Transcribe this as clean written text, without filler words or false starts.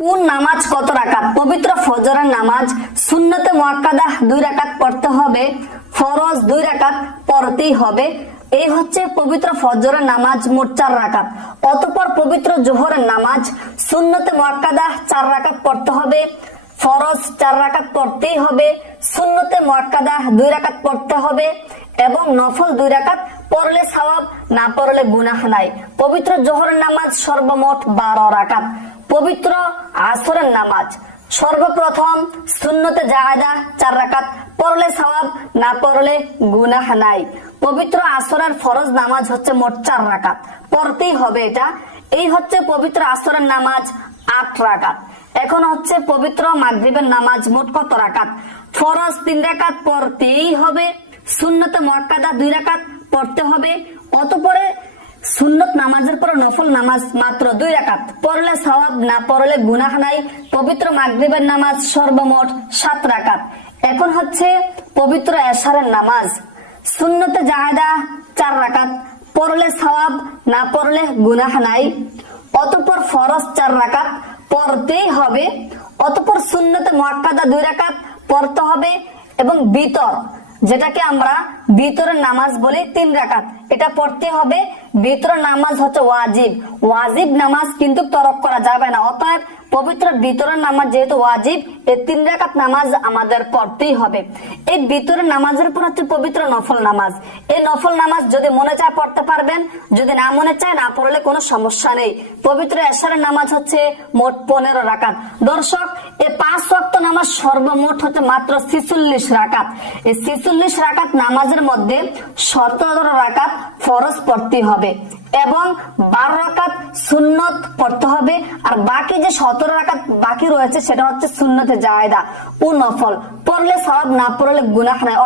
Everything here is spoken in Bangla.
কোন নামাজ কত রাকাত? পবিত্র ফজরের নামাজ সুন্নতে মুআক্কাদা 2 রাকাত পড়তে হবে, ফরজ 2 রাকাত পড়তেই হবে। এই হচ্ছে পবিত্র ফজরের নামাজ, মোট 4 রাকাত। অতঃপর পবিত্র জোহরের নামাজ সুন্নতে মুআক্কাদা 4 রাকাত পড়তে হবে, ফরজ 4 রাকাত পড়তেই হবে, সুন্নতে মুআক্কাদা 2 রাকাত পড়তে হবে এবং নফল 2 রাকাত পড়লে সওয়াব, না পড়লে গুনাহ নাই। পবিত্র জোহরের নামাজ সর্বমোট 12 রাকাত। পবিত্র আসরের নামাজ সর্বপ্রথম সুন্নতে জায়েদা 4 রাকাত পড়লে সওয়াব, না পড়লে গুনাহ নাই। পবিত্র আসরের ফরজ নামাজ হচ্ছে মোট 4 রাকাত, পড়তেই হবে এটা। এই হচ্ছে পবিত্র আসরের নামাজ 8 রাকাত। এখন হচ্ছে পবিত্র মাগরিবের নামাজ মোট কত রাকাত? ফরজ 3 রাকাত পড়তেই হবে, সুন্নতে মুআক্কাদা 2 রাকাত পড়তে হবে। অতঃপরে সুন্নত নামাজের পর নফল নামাজ মাত্র 2 রাকাত পড়লে সওয়াব, না পড়লে গুনাহ নাই। পবিত্র মাগরিবের নামাজ সর্বমোট 7 রাকাত। এখন হচ্ছে পবিত্র এশারের নামাজ সুন্নতে জায়েদা 4 রাকাত পড়লে সওয়াব, না পড়লে গুনাহ নাই। অতঃপর ফরজ 4 রাকাত পড়তেই হবে। অতঃপর সুন্নতে মুআক্কাদা 2 রাকাত পড়তে হবে এবং বিতর, যেটাকে আমরা বিতরের নামাজ বলি, 3 রাকাত এটা পড়তে হবে। বিতরের নামাজ হচ্ছে ওয়াজিব, ওয়াজিব নামাজ কিন্তু তরক করা যাবে না। অতএব পবিত্র বিতরের নামাজ যেহেতু ওয়াজিব, এই 3 রাকাত নামাজ আমাদের পড়তেই হবে। এই বিতরের নামাজের পর হচ্ছে পবিত্র নফল নামাজ। এই নফল নামাজ যদি মনে চায় পড়তে পারবেন, যদি না মনে চায় না পড়লে কোনো সমস্যা নেই। পবিত্র এশারের নামাজ হচ্ছে মোট 15 রাকাত। দর্শক, এই 5 ওয়াক্ত নামাজ সর্বমোট হচ্ছে মাত্র 46 রাকাত। এই 46 রাকাত নামাজের মধ্যে 17 রাকাত ফরজ পড়তে হবে এবং 12 রাকাত সুন্নত পড়তে হবে। আর বাকি যে 17 রাকাত বাকি রয়েছে সেটা হচ্ছে সুন্নতে জায়েদা ও নফল। পড়লে সওয়াব, না পড়লে গুনাহ নাই।